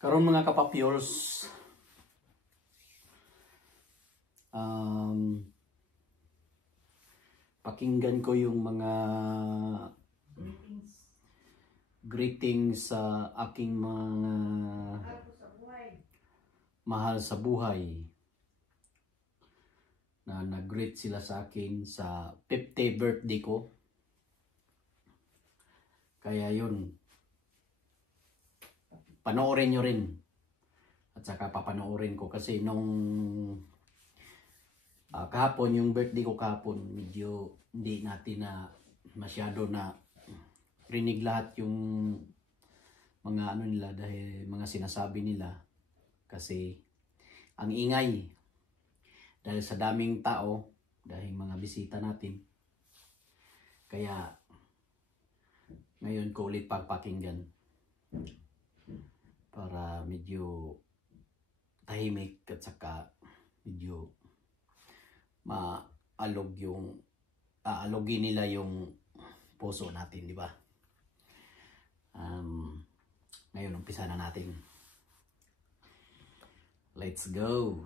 Karon mga kapapyols, pakinggan ko yung mga greetings sa aking mga mahal sa buhay na nag-greet sila sa akin sa 50th birthday ko. Kaya yun, panoorin nyo rin. At saka papanoorin ko kasi nung kahapon, yung birthday ko kahapon, medyo hindi natin na masyado na rinig lahat yung mga ano nila dahil mga sinasabi nila kasi ang ingay dahil sa daming tao, dahil mga bisita natin. Kaya ngayon ko ulit pagpakinggan para medyo tahimik at saka medyo aalogin nila yung puso natin, di ba? Ngayon umpisa na natin. Let's go.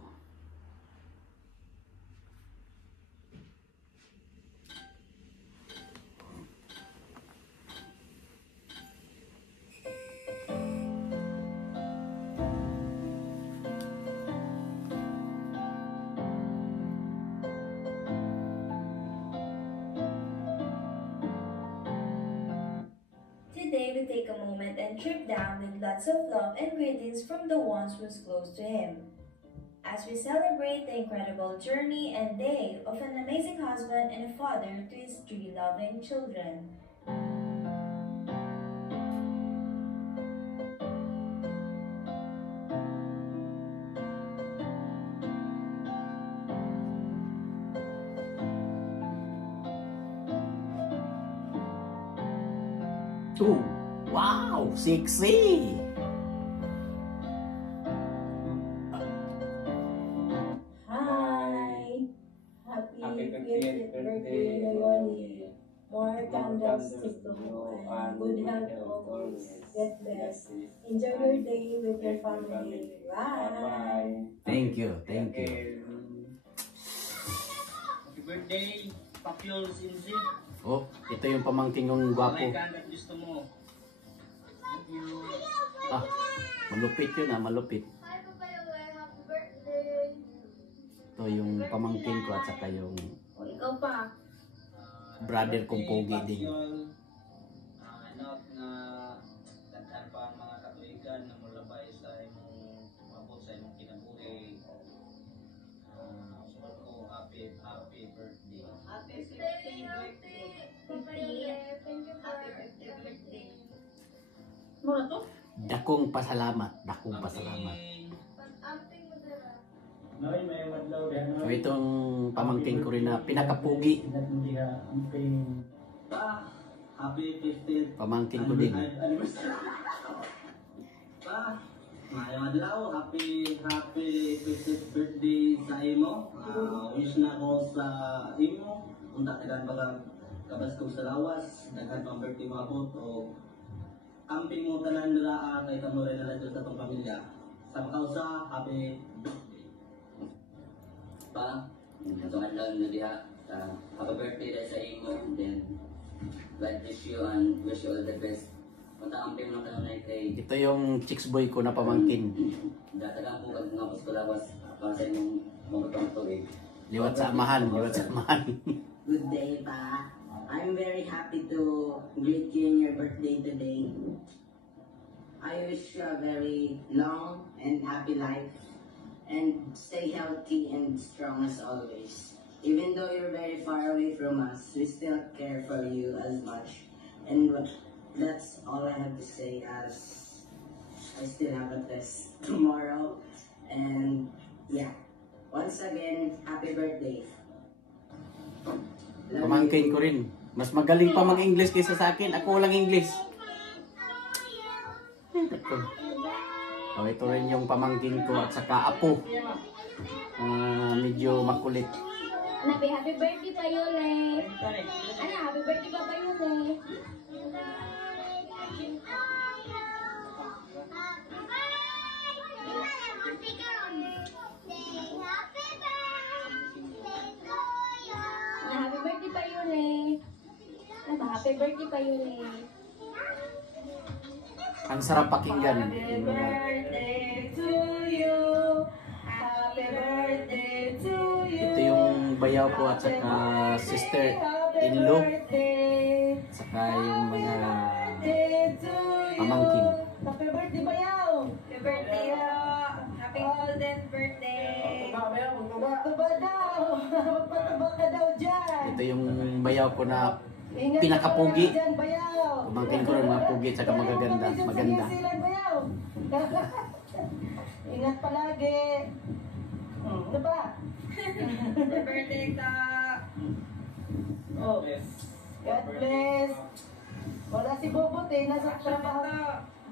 Today we take a moment and trip down with lots of love and greetings from the ones who's close to him. As we celebrate the incredible journey and day of an amazing husband and a father to his 3 loving children. Oh, wow, sexy! Hi! Happy 50th birthday, Leonie! More candles to blow and good health always. Get blessed. Enjoy your day with your family. Bye! Thank you, thank you. Happy birthday, Papiols Inzi. Oh, ito yung pamangkin kong gwapo. Gusto mo. Thank you. Malupit yun malupit. Hi, happy birthday! Ito yung pamangkin ko at saka yung O, ikaw pa. brother kong pogi din. Anak na tandaan pa ang mga katuligan na mulabay sa imong mabot sa imong kinabuhi. Sumunod ko, happy birthday. Happy 50th birthday! Thank you for happy birthday. Muna to? Dakong pasalamat, dakong pasalamat. So itong pamangkin ko rin na pinakapugi. Happy 50th. Pamangkin ko din. Mayong adlaw, happy 50th birthday sa imo. Wish na ko sa imo. Unta tagan baga kabas ko sa lawas, daghan pang birthday maabot o camping mo tanan dira kay kamo rin na sa tong pamilya. Sa makausa, happy birthday. Pa, katong adlaw na diha, happy birthday dahil sa imo, then God bless you and wish you all the best. Punta ang pim ng kanunay kay Ito yung chicks boy ko na pamangkin. datagang po kag ngapos ko lawas para sa imong mga tuig. Liwat sa amahan, liwat sa amahan. Good day, Pa. I'm very happy to greet you in your birthday today. I wish you a very long and happy life and stay healthy and strong as always. Even though you're very far away from us, we still care for you as much. And that's all I have to say as I still have a test tomorrow. And yeah, once again, happy birthday. Love Pamangkin you. ko rin. Mas magaling pa mag-English kaysa sa akin. Ako walang English. Ito rin yung pamangkin ko at saka apo. Medyo makulit. Happy birthday pa Yole. Happy birthday pa Yole. Happy birthday pa yun eh. Ang sarap pakinggan. Happy Yung mga- birthday to you. Happy birthday to you. Ito yung bayaw ko at saka sister-in-law. Saka yung mga pamangkin. Happy birthday bayaw. Happy birthday. Happy golden birthday. Magpataba daw. Magpataba ka daw dyan. Ito yung bayaw ko na Ingat pinakapugi. ka dyan, bayaw. Pamangkin ko ng mga pugi at saka magaganda. Maganda. Bayaw. Ingat palagi. Ano ba? Happy birthday ka. Oh. God bless. Wala si Bobot eh, nasa trabaho.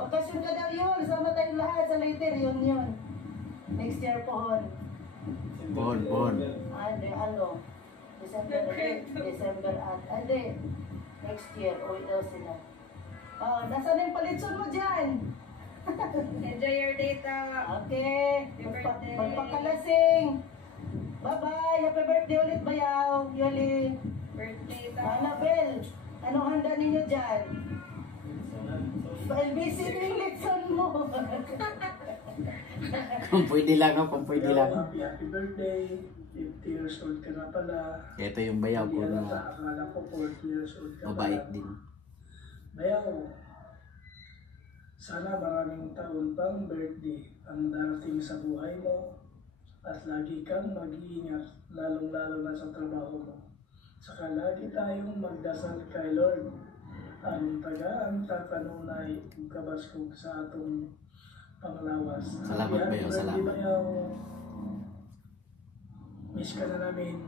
Bakasyon ka daw yun, sama tayong lahat sa later, yun. Next year po. Bon. Ano? December at, next year, uwi daw sila. Oh, nasa na yung palitson mo dyan? Enjoy your data. Okay. Magpakalasing. Bye-bye. Happy birthday ulit, bayaw. Yoli. Birthday ta. Annabelle, anong handa ninyo dyan? LBC yung litson mo. Kung pwede lang, no? Kung pwede lang. Happy birthday. 50 years old ka na pala. Ito yung bayaw ko Hindi na halata, akala ko 40 years old ka mabait pala. din. Bayaw, sana maraming taon pang birthday ang darating sa buhay mo at lagi kang mag-iingat, lalong-lalo na sa trabaho mo. Saka lagi tayong magdasal kay Lord. Ang tagaan tatanunay ug kabaskog sa atong panglawas. Salamat, Bayaw, Happy birthday, salamat. Bayaw. Miss ka na namin.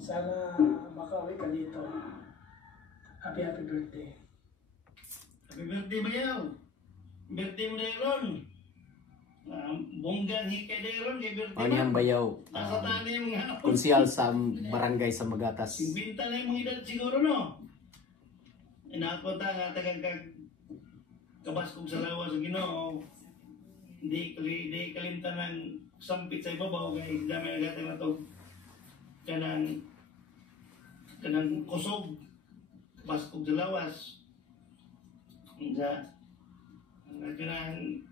Sana makauwi ka dito. Happy birthday. Happy birthday, Bayaw. Birthday mo na yun. Bonggang hikay na yun, kay birthday Ano yung bayaw? Nasa tani yung mga Konsyal sa barangay sa Magatas. binta na yung mga edad siguro, no? Inapunta nga tagang kabaskog sa lawas sa Ginoo. Hindi kalimtan ng sampit sa ibabaw kay dami na gatang na to kanang kusog kabaskog sa lawas.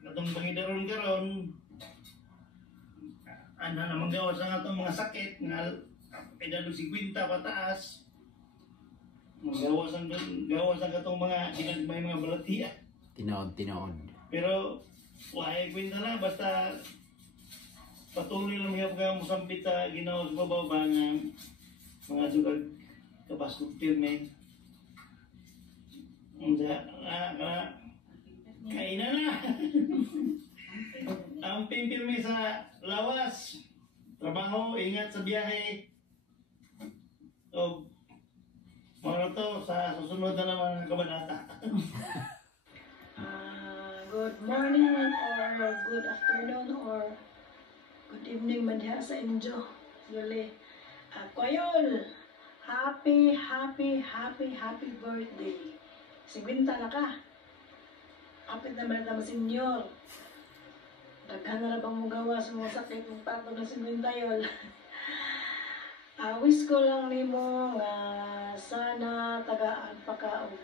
Katong bangidaron karon ano naman gawas ang atong mga sakit nga edad 50 pataas. Gawas ang katong mga ginagmay mga balatiya. Tinood. Pero wala kwenta na basta patuloy lang mga musampit sa Ginoo sa babaw ba nga mga dugag kabaskog pirme. Kainan na. Ang pimpirme sa lawas. Trabaho, ingat sa biyahe. So, mga to sa susunod na naman ng kabanata. Good morning or good afternoon or good evening man diha sa inyo. Yuli. Koyol, happy birthday. 50 na ka. Kapit na man naman senyor. Daghan na bang mo gawa sa mga sakit ng patog na 50 yol. Wish ko lang nimo nga sana tagaan pa ka og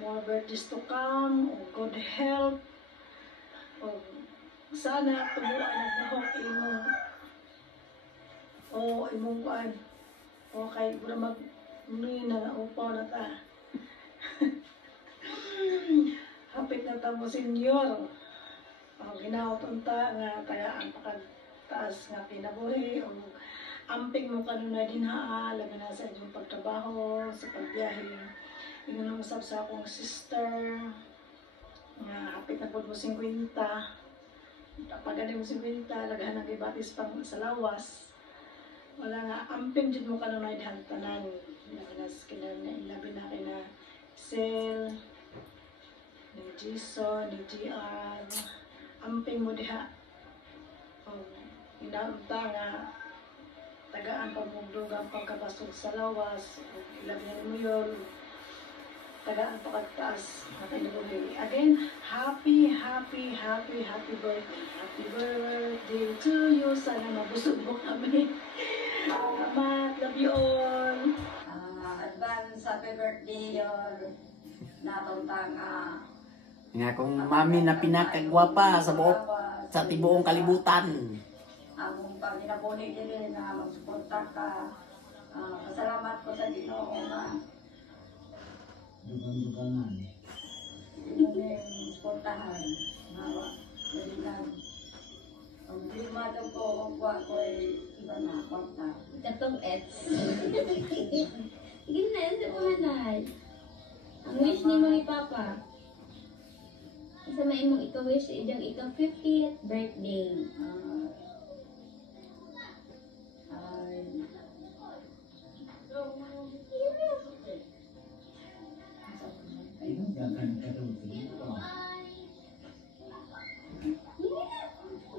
more birthdays to come, o good health, o sana tubuan ang nahok imong o imong kuan o kay gura mag na upaw na ta. Hapit na ta mo senyor. Ang ginaot unta nga tagaan pa kag taas nga kinabuhi o amping mo kanunay din ha labi na sa inyong pagtrabaho, sa pagbiyahe. Ingon usab sa akong sister nga hapit na pud mo 50. Pag mo 50, laghan ng ibatis pang sa lawas. Wala nga amping jud mo kanunay dihan tanan. Labi na kay na Sel, ni Jason, ni GR. Amping mo diha. Inaunta nga tagaan pagmugdugang pagkabasog sa lawas. Labi na mo yun. Tagaan pa kagtaas na kinabuhi. Again, happy birthday. Happy birthday to you. Sana mabusog mo kami. Salamat. Love you all. Advance happy birthday your natong Nga kung mami na pinakagwapa sa tibuong kalibutan. among paginabuhi dili na magsuporta ka. Pasalamat ko sa Ginoo na Dugang-dugangan. inyong suportahan. Nawa, dali na. Ang lima daw ko, ang kuha ko ay iba na, kwarta. Katong ets. Sige na yun sa panganay. Ang wish ni mo ni Papa. Isa may imong ika-wish sa iyang ika-50th birthday.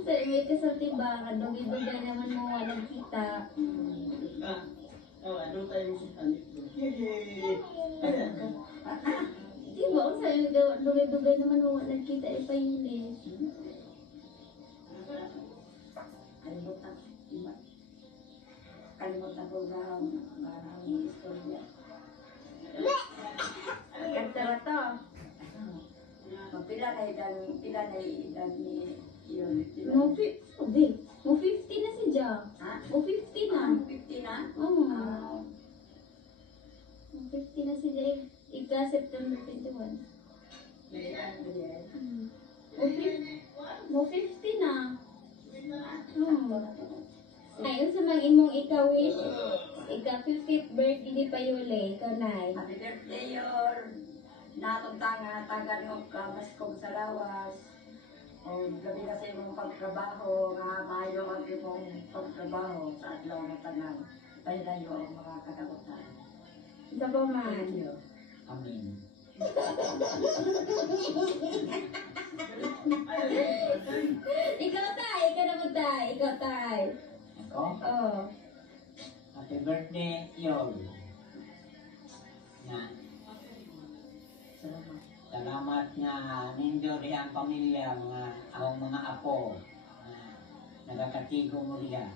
Sa may kasulti ba, kadugay-dugay naman mo walang kita. Ano tayo sa talit mo? Di ba, kung sa dugay-dugay naman mo walang kita, ipayulis. Kalimutan ko ba ang istorya. Kantara to. Pila na edad ni yun. Mo 50 na si Ja. Ha? Mo 50 na. 50 na? Oo. Mo 50 na si Ja. Ika September 21. Mo 50 na. Ayun sa mga imong ika-wish. Ika-50th birthday ni Payule. Ikaw na. Happy birthday your natong tagan mo ka mas kong sa lawas. O gabi na sa imong pagtrabaho nga maayo ang imong pagtrabaho sa adlaw nga tanan. Paylayo ang mga katakutan. Isa pa man. Thank you. Amen. Ikaw tay. Ikaw naman tay. Ikaw tay. Ako? Oh. Happy birthday, Yol. Na. Salamat nga ninyo rin ang pamilya, ang mga apo na nagakatigo mo riya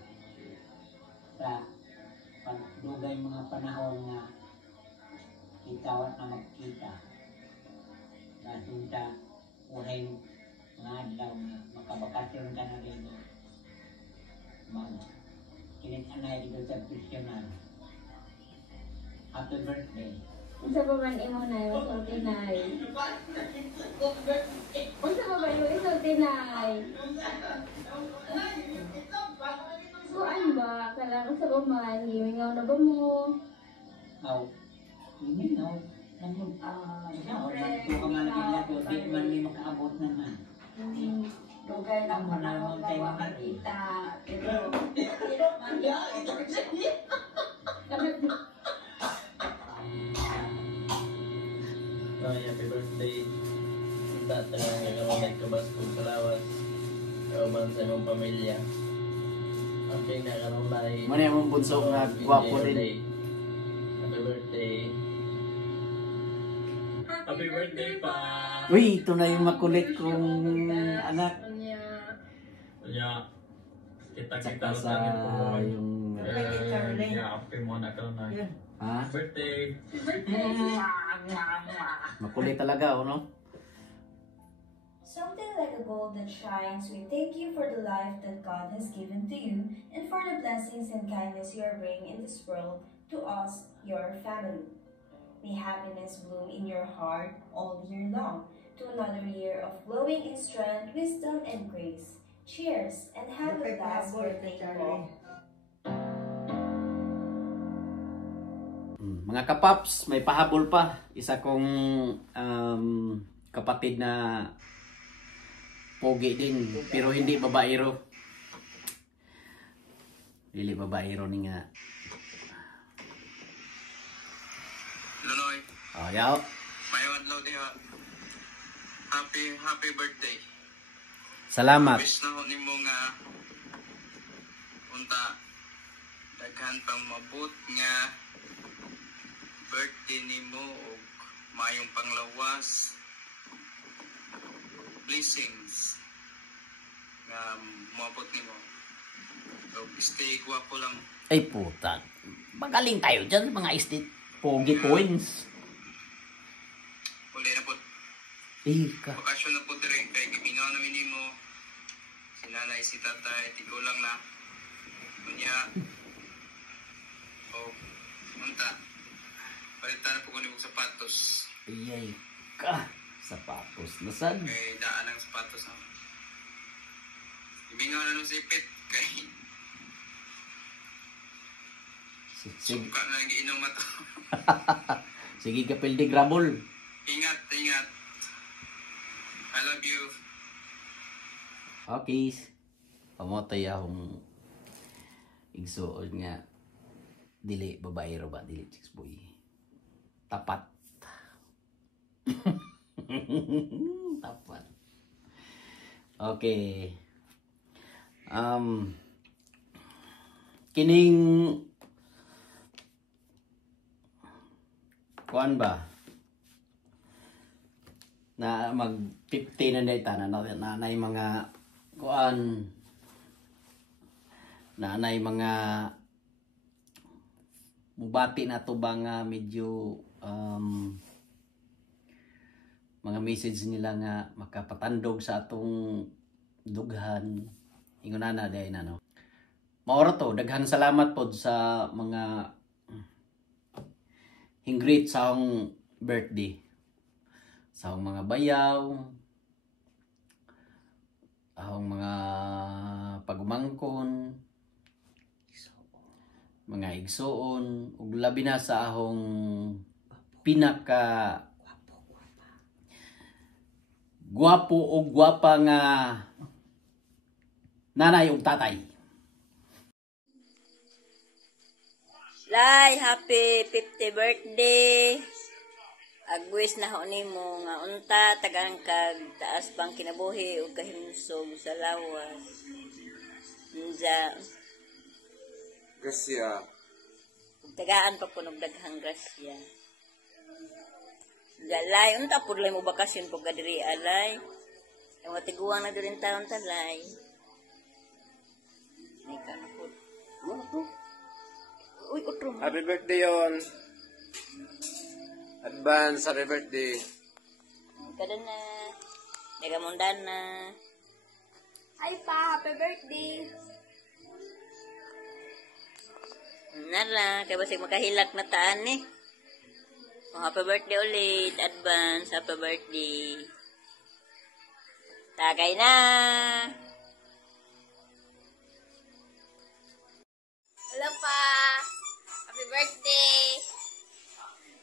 sa pagdugay mga panahon nga itawat na magkita. Dahil sa uhay mga adlaw nga makabakasyon ka na rin kinit-anay dito sa Christianan. Happy birthday. Isa pa man imo na yung isulti na. Isa pa man yung isulti na. Kuan ba? Kalang sa pa man, himingaw na ba mo? Aw, himingaw. Namun, Siyempre, ito ka man nila doon, di man ni makaabot naman. dugay ng panahon na makakita. Pero, Happy birthday. Dati nga nagkaroon nagkabas ko sa lawas. Kauban sa imong pamilya. Happy nagkaroon na Muna yung bunso nga gwapo din. Happy birthday. Happy birthday pa! Uy, ito na yung makulit kong anak. Kanya, kita-kita Sa yung... happy mo na ka na. Ha? Birthday! Makulit talaga, no? Something like a gold that shines, we thank you for the life that God has given to you and for the blessings and kindness you are bringing in this world to us, your family. May happiness bloom in your heart all year long to another year of glowing in strength, wisdom, and grace. Cheers and have a blessed birthday, po. Mga kapaps, may pahabol pa. Isa kong kapatid na pogi din, pero hindi babaero. Dili babaero ni nga. Lunoy, Oh, yaw. mayong adlaw diha. Happy birthday. Salamat. Wish na ho nimo nga unta daghan pang mabut nga birthday nimo ug mayong panglawas. Blessings nga moabot nimo. So, stay gwapo lang. Ay puta. Magaling tayo dyan, mga istit. Pogi Coins. Uli na po. Ika. Bakasyon na po direct kay Gimingaw na minimo. Si nanay, si tatay, tigulang na. Kunya. O, munta. Palitan na po ko niyong sapatos. Ayay ka. Sapatos. Nasaan? Kay daan ng sapatos na. Gimingaw na nung sipit. Kay Sige. suka na nang iinom na to. Sige ka pildi grabol. Ingat, ingat. I love you. Okay. Pamatay akong igsuon nga dili babae ro ba dili chicks boy. Tapat. Tapat. Okay. Kining kuan ba? Na mag 50 na data na nay mga kuan na mga mubati na to ba nga medyo mga message nila nga makapatandog sa atong dughan ingon na day na no. Maoro to, daghang salamat pod sa mga hingrit sa akong birthday. Sa akong mga bayaw, akong mga pagumangkon, mga igsoon, ug labi na sa akong pinaka gwapo o gwapa nga nanay ug tatay. Lai, happy 50th birthday. Agwis na ho nimo nga unta tagang kag taas pang kinabuhi ug kahimsog sa lawas. Nja. Grasya. Tagaan pa punog daghang grasya. Galay, unta pud lay mo bakasyon pug kadiri alay. Ang matiguang na durin taon talay. Ay ka na pud. Uy, utro. Happy birthday yon. Advance, happy birthday. Kada na. Megamundan na. Hi pa, happy birthday! Nara, kaya basig makahilak na taan eh. Oh, happy birthday ulit. Advance, happy birthday. Tagay na. Hello pa. Happy birthday.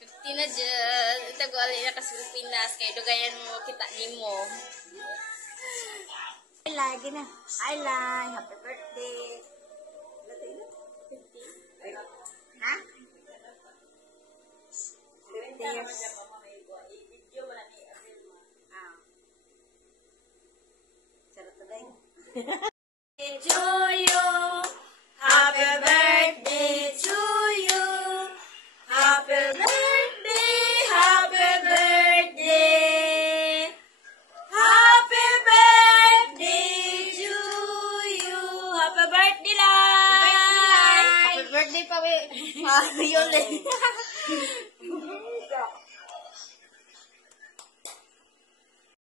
50 na dyan. Ito ko alin na kasi Pilipinas. Kaya dugayan mo, kita ni mo. Lagi na. Hi, Lai. Happy birthday. 50. Ha? 50 years. Ah. Sarap na ba yun?